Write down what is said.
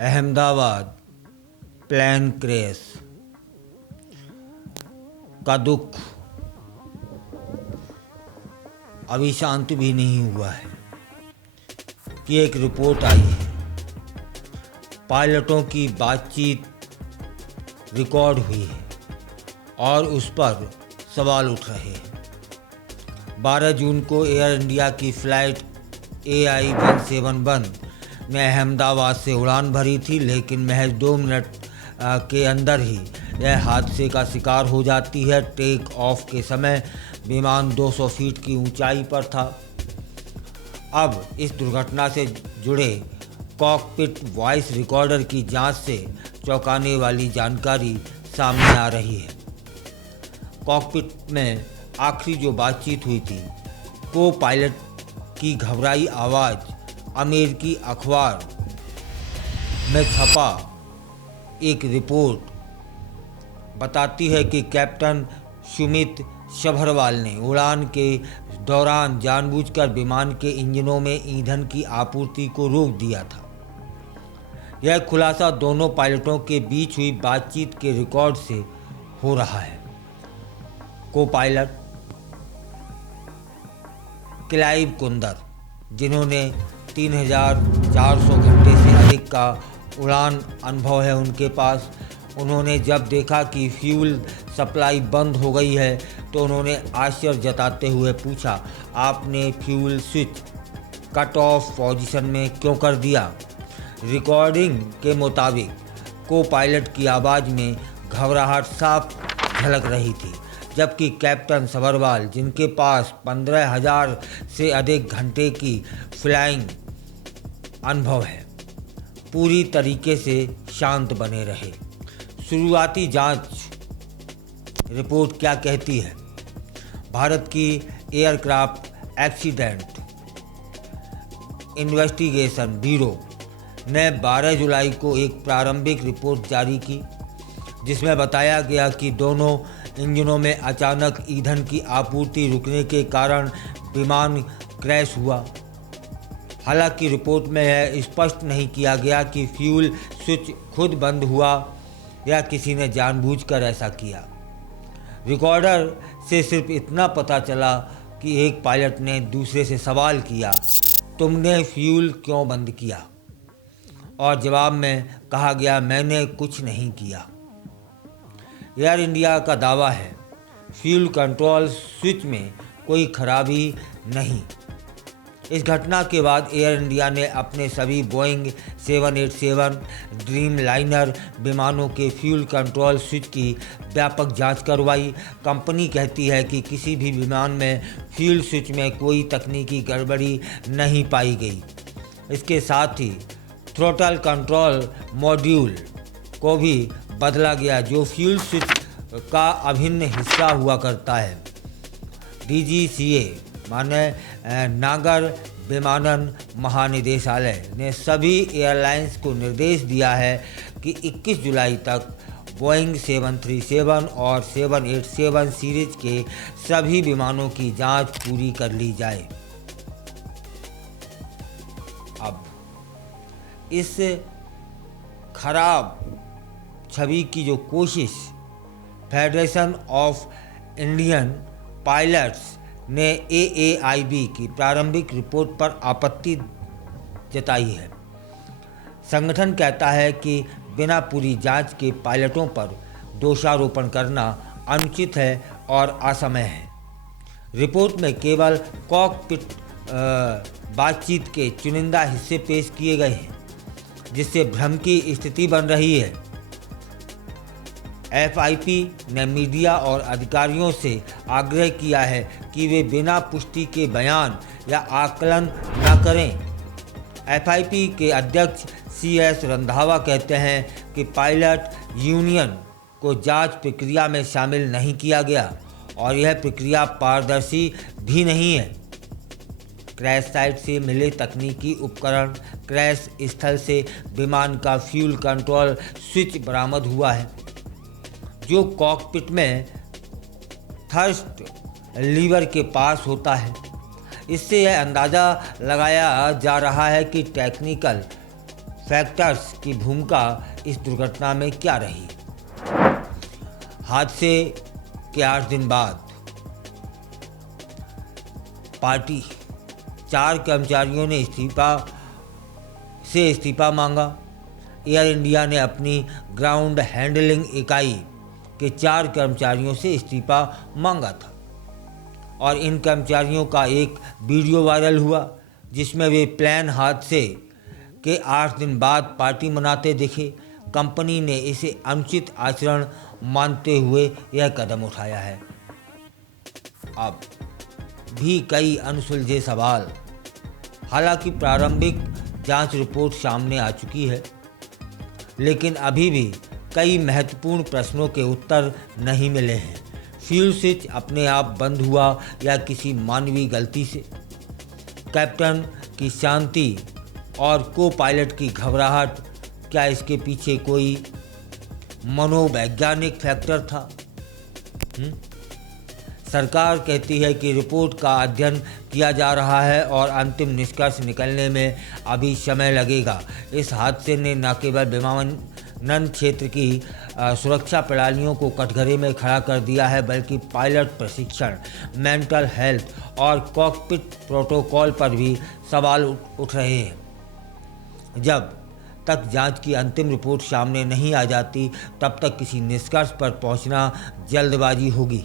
Ahmedabad plane crash का दुख अभी शांत भी नहीं हुआ है कि एक रिपोर्ट आई है। पायलटों की बातचीत रिकॉर्ड हुई है और उस पर सवाल उठ रहे हैं। 12 जून को एयर इंडिया की फ़्लाइट AI-171 ने अहमदाबाद से उड़ान भरी थी, लेकिन महज 2 मिनट के अंदर ही यह हादसे का शिकार हो जाती है। टेक ऑफ के समय विमान 200 फीट की ऊंचाई पर था। अब इस दुर्घटना से जुड़े कॉकपिट वॉइस रिकॉर्डर की जांच से चौंकाने वाली जानकारी सामने आ रही है। कॉकपिट में आखिरी जो बातचीत हुई थी, को पायलट की घबराई आवाज़ अमेरिकी अखबार में छपा एक रिपोर्ट बताती है कि कैप्टन सुमित सभरवाल ने उड़ान के दौरान जानबूझकर विमान के इंजनों में ईंधन की आपूर्ति को रोक दिया था। यह खुलासा दोनों पायलटों के बीच हुई बातचीत के रिकॉर्ड से हो रहा है। को पायलट क्लाइव कुंदर, जिन्होंने 3400 घंटे से अधिक का उड़ान अनुभव है उनके पास, उन्होंने जब देखा कि फ्यूल सप्लाई बंद हो गई है तो उन्होंने आश्चर्य जताते हुए पूछा, आपने fuel switch cut off position में क्यों कर दिया? रिकॉर्डिंग के मुताबिक को पायलट की आवाज़ में घबराहट साफ झलक रही थी, जबकि कैप्टन सभरवाल, जिनके पास 15,000 से अधिक घंटे की फ्लाइंग अनुभव है, पूरी तरीके से शांत बने रहे। शुरुआती जांच रिपोर्ट क्या कहती है? भारत की एयरक्राफ्ट एक्सीडेंट इन्वेस्टिगेशन ब्यूरो ने 12 जुलाई को एक प्रारंभिक रिपोर्ट जारी की, जिसमें बताया गया कि दोनों इंजनों में अचानक ईंधन की आपूर्ति रुकने के कारण विमान क्रैश हुआ। हालांकि रिपोर्ट में यह स्पष्ट नहीं किया गया कि फ्यूल स्विच खुद बंद हुआ या किसी ने जानबूझकर ऐसा किया। रिकॉर्डर से सिर्फ इतना पता चला कि एक पायलट ने दूसरे से सवाल किया, तुमने फ्यूल क्यों बंद किया? और जवाब में कहा गया, मैंने कुछ नहीं किया। एयर इंडिया का दावा है, फ्यूल कंट्रोल स्विच में कोई खराबी नहीं। इस घटना के बाद एयर इंडिया ने अपने सभी बोइंग 787 ड्रीम लाइनर विमानों के फ्यूल कंट्रोल स्विच की व्यापक जांच करवाई। कंपनी कहती है कि किसी भी विमान में फ्यूल स्विच में कोई तकनीकी गड़बड़ी नहीं पाई गई। इसके साथ ही थ्रोटल कंट्रोल मॉड्यूल को भी बदला गया, जो फ्यूल स्विच का अभिन्न हिस्सा हुआ करता है। DGCA माने नागर विमानन महानिदेशालय ने सभी एयरलाइंस को निर्देश दिया है कि 21 जुलाई तक बोइंग 737 और 787 सीरीज के सभी विमानों की जांच पूरी कर ली जाए। अब इस खराब छवि की जो कोशिश फेडरेशन ऑफ इंडियन पायलट्स ने AAIB की प्रारंभिक रिपोर्ट पर आपत्ति जताई है। संगठन कहता है कि बिना पूरी जांच के पायलटों पर दोषारोपण करना अनुचित है और असमय है। रिपोर्ट में केवल कॉकपिट बातचीत के चुनिंदा हिस्से पेश किए गए हैं, जिससे भ्रम की स्थिति बन रही है। FIP ने मीडिया और अधिकारियों से आग्रह किया है कि वे बिना पुष्टि के बयान या आकलन न करें। FIP के अध्यक्ष CS रंधावा कहते हैं कि पायलट यूनियन को जांच प्रक्रिया में शामिल नहीं किया गया और यह प्रक्रिया पारदर्शी भी नहीं है। क्रैश साइट से मिले तकनीकी उपकरण, क्रैश स्थल से विमान का फ्यूल कंट्रोल स्विच बरामद हुआ है, जो कॉकपिट में थर्स्ट लीवर के पास होता है। इससे यह अंदाज़ा लगाया जा रहा है कि टेक्निकल फैक्टर्स की भूमिका इस दुर्घटना में क्या रही। हादसे के 8 दिन बाद पार्टी 4 कर्मचारियों ने इस्तीफा मांगा। एयर इंडिया ने अपनी ग्राउंड हैंडलिंग इकाई के 4 कर्मचारियों से इस्तीफा मांगा था और इन कर्मचारियों का एक वीडियो वायरल हुआ जिसमें वे प्लेन हादसे के 8 दिन बाद पार्टी मनाते दिखे। कंपनी ने इसे अनुचित आचरण मानते हुए यह कदम उठाया है। अब भी कई अनसुलझे सवाल। हालांकि प्रारंभिक जांच रिपोर्ट सामने आ चुकी है, लेकिन अभी भी कई महत्वपूर्ण प्रश्नों के उत्तर नहीं मिले हैं। फ्यूल स्विच अपने आप बंद हुआ या किसी मानवीय गलती से? कैप्टन की शांति और को पायलट की घबराहट, क्या इसके पीछे कोई मनोवैज्ञानिक फैक्टर था? सरकार कहती है कि रिपोर्ट का अध्ययन किया जा रहा है और अंतिम निष्कर्ष निकलने में अभी समय लगेगा। इस हादसे ने न केवल विमानन क्षेत्र की सुरक्षा प्रणालियों को कटघरे में खड़ा कर दिया है, बल्कि पायलट प्रशिक्षण, मेंटल हेल्थ और कॉकपिट प्रोटोकॉल पर भी सवाल उठ रहे हैं। जब तक जांच की अंतिम रिपोर्ट सामने नहीं आ जाती, तब तक किसी निष्कर्ष पर पहुंचना जल्दबाजी होगी।